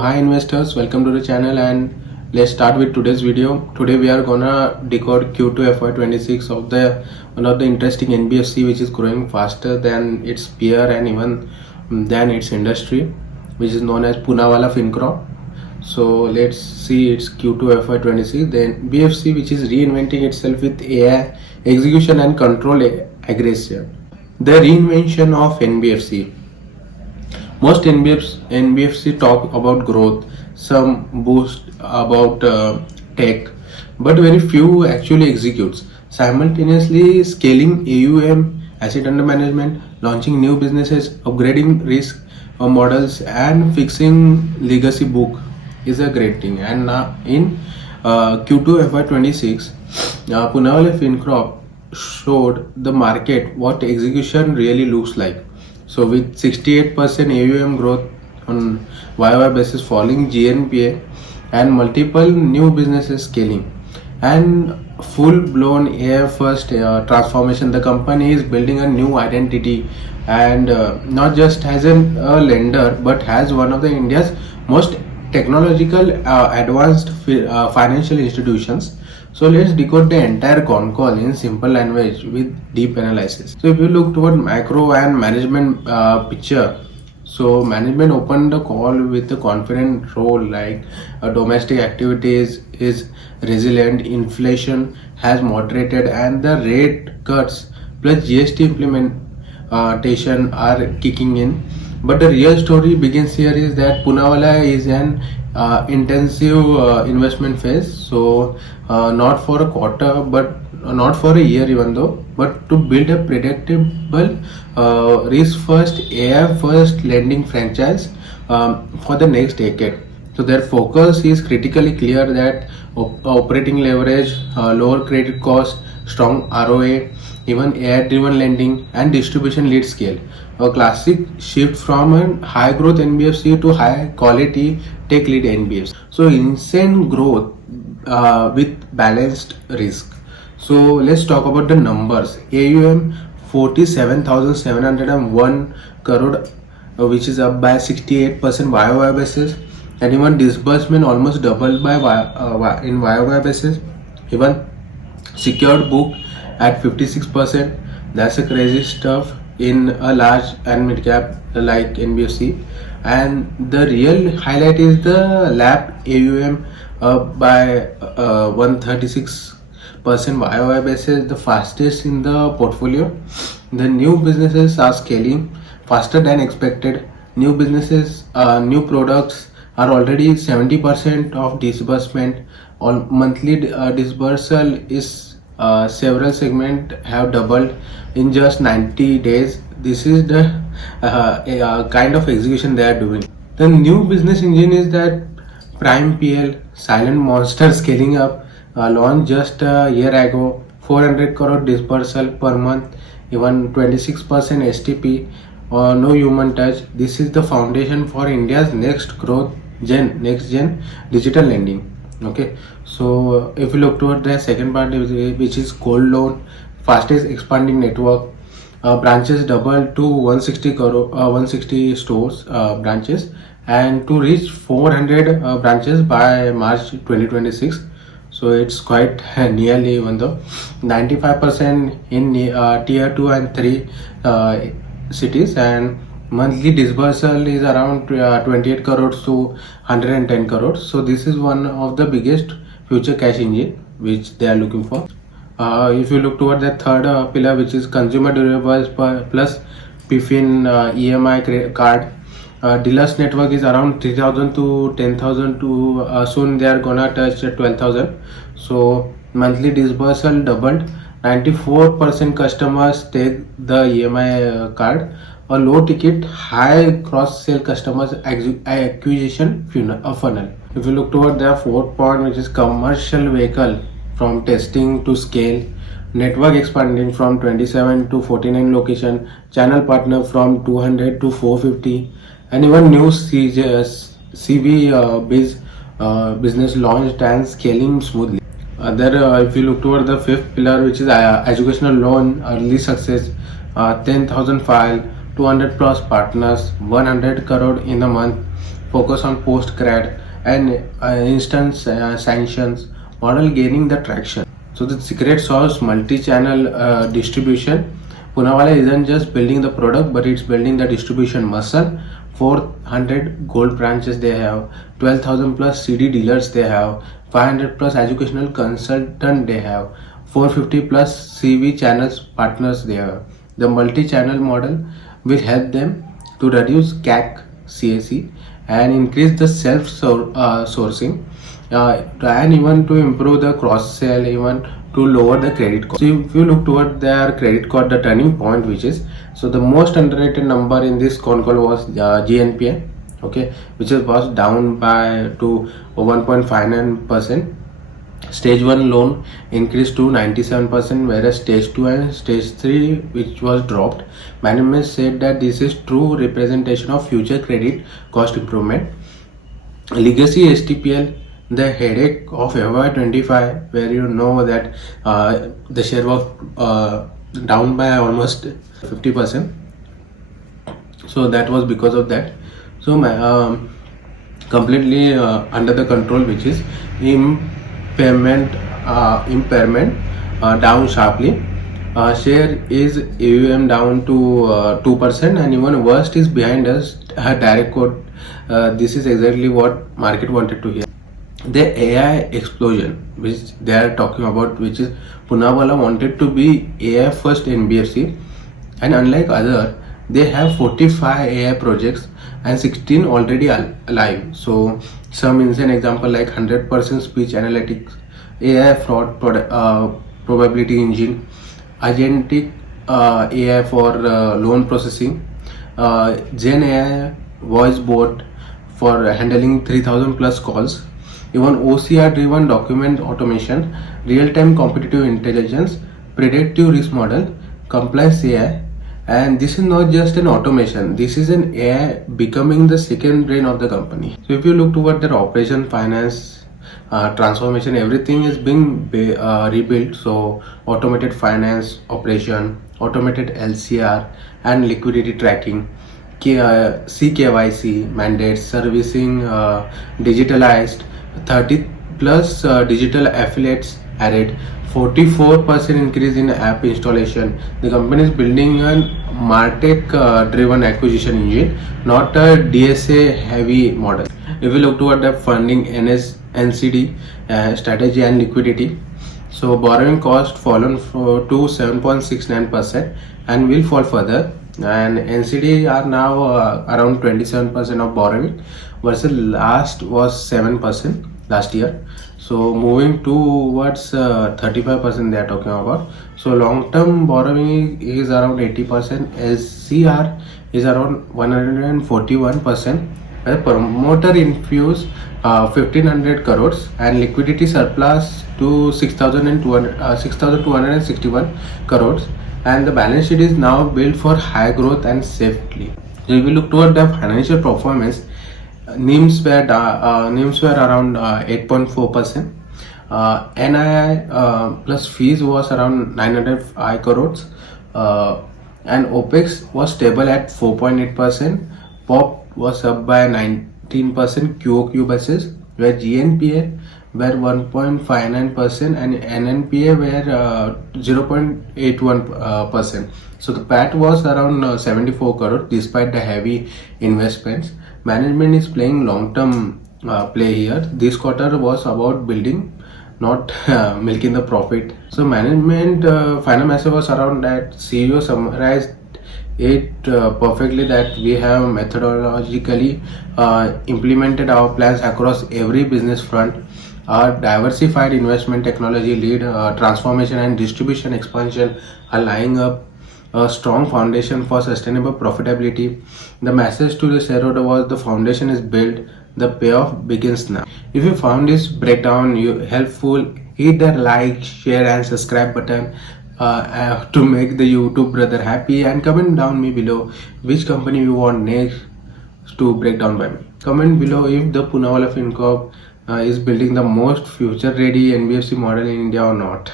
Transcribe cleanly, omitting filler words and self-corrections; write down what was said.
hi investors, welcome to the channel and let's start with today's video. Today we are gonna decode Q2 FY26 of the one of the interesting NBFC which is growing faster than its peer and even than its industry, which is known as Poonawalla Fincorp. So let's see its Q2 FY26. The NBFC which is reinventing itself with AI execution and control aggression. The reinvention of NBFC. Most NBFC talk about growth, some boast about tech, but very few actually executes. Simultaneously scaling AUM, asset under management, launching new businesses, upgrading risk models, and fixing legacy book is a great thing. And in Q2 FY26, Poonawalla Fincorp showed the market what execution really looks like. So with 68% AUM growth on YoY basis, falling GNPA and multiple new businesses scaling and full-blown AI first transformation, the company is building a new identity and not just as a lender but has one of the India's most technological advanced financial institutions. So let's decode the entire con call in simple language with deep analysis. So if you look toward macro and management picture, so management opened the call with a confident role like domestic activities is resilient, inflation has moderated and the rate cuts plus GST implementation are kicking in. But the real story begins here is that Poonawalla is an intensive investment phase. So not for a quarter, but not for a year even though, but to build a predictable risk first, AI first lending franchise for the next decade. So their focus is critically clear that operating leverage, lower credit cost, strong ROA, even AI driven lending and distribution lead scale. A classic shift from a high growth NBFC to high quality tech lead NBFC. So insane growth with balanced risk. So let's talk about the numbers. AUM 47,701 crore, which is up by 68% YoY basis, and even disbursement almost doubled by in YoY basis. Even secured book at 56%. That's a crazy stuff in a large and mid cap like NBFC. And the real highlight is the LAP AUM by 136% YoY basis, the fastest in the portfolio. The new businesses are scaling faster than expected. New businesses, new products are already 70% of disbursement. On monthly disbursal is several segments have doubled in just 90 days. This is the kind of execution they are doing. The new business engine is that Prime PL, silent monster scaling up, launched just a year ago, 400 crore disbursal per month, even 26% STP, no human touch. This is the foundation for India's next next gen digital lending. Okay, so if you look toward the second part, which is gold loan, fastest expanding network, branches doubled to 160 stores branches and to reach 400 branches by March 2026. So it's quite nearly, even though 95% in tier 2 and 3 cities, and monthly disbursal is around 28 crores to 110 crores. So this is one of the biggest future cash engine which they are looking for. If you look toward the third pillar, which is consumer durables plus PFIN EMI card, dealers network is around 3,000 to 10,000 to soon they are gonna touch 12,000. So monthly disbursal doubled. 94% customers take the EMI card. A low ticket, high cross sale customers acquisition funnel. If you look toward the fourth point, which is commercial vehicle from testing to scale, network expanding from 27 to 49 location, channel partner from 200 to 450, and even new CV business launched and scaling smoothly. If you look toward the fifth pillar, which is educational loan, early success, 10,000 file, 200 plus partners, 100 crore in a month, focus on post-grad and instant sanctions model gaining the traction. So the secret sauce multi-channel distribution. Poonawalla isn't just building the product, but it's building the distribution muscle. 400 gold branches they have, 12,000 plus CD dealers they have, 500 plus educational consultant they have, 450 plus CV channels partners they have. The multi-channel model will help them to reduce CAC and increase the sourcing and even to improve the cross sell, even to lower the credit cost. So if you look toward their credit cost, the turning point, which is, so the most underrated number in this con call was GNPA, okay, which was down by to 1.59%. Stage 1 loan increased to 97%, whereas stage 2 and stage 3, which was dropped. Management said that this is true representation of future credit cost improvement. Legacy STPL, the headache of FY25, where you know that the share was down by almost 50%. So that was because of that. So completely under the control, which is impairment down sharply. Share is AUM down to 2%, and even worst is behind us. Direct code. This is exactly what market wanted to hear. The AI explosion, which they are talking about, which is Poonawalla wanted to be AI first NBFC, and unlike other, they have 45 AI projects and 16 already alive. So some insane example like 100% speech analytics, AI fraud probability engine, agentic AI for loan processing, Gen AI voice bot for handling 3000 plus calls, even OCR driven document automation, real-time competitive intelligence, predictive risk model, compliance AI. And this is not just an automation, this is an AI becoming the second brain of the company. So if you look toward their operation, finance, transformation, everything is being rebuilt. So automated finance operation, automated LCR and liquidity tracking, CKYC mandates, servicing digitalized, 30 plus digital affiliates added, 44% increase in app installation. The company is building a MarTech driven acquisition engine, not a DSA heavy model. If we look toward the funding, NCD strategy and liquidity, so borrowing cost fallen to 7.69% and will fall further, and NCD are now around 27% of borrowing versus last was 7% last year. So moving towards 35% they are talking about. So long term borrowing is around 80%, LCR is around 141%, where promoter infused 1500 crores and liquidity surplus to 6,261 crores, and the balance sheet is now built for high growth and safely. So if we look toward the financial performance, NIMs were around 8.4%. NII plus fees was around 905 crores, and OPEX was stable at 4.8%. POP was up by 19% QOQ basis, where GNPA were 1.59% and NNPA were 0.81%. So the PAT was around 74 crores despite the heavy investments. Management is playing long-term play here. This quarter was about building, not milking the profit. So management final message was around that CEO summarized it perfectly, that we have methodologically implemented our plans across every business front. Our diversified investment, technology lead, transformation and distribution expansion are lying up a strong foundation for sustainable profitability. The message to the shareholder was the foundation is built, the payoff begins now. If you found this breakdown helpful, hit that like, share and subscribe button to make the YouTube brother happy, and comment down me below which company you want next to break down by me. Comment below if the Poonawalla Fincorp is building the most future ready NBFC model in India or not.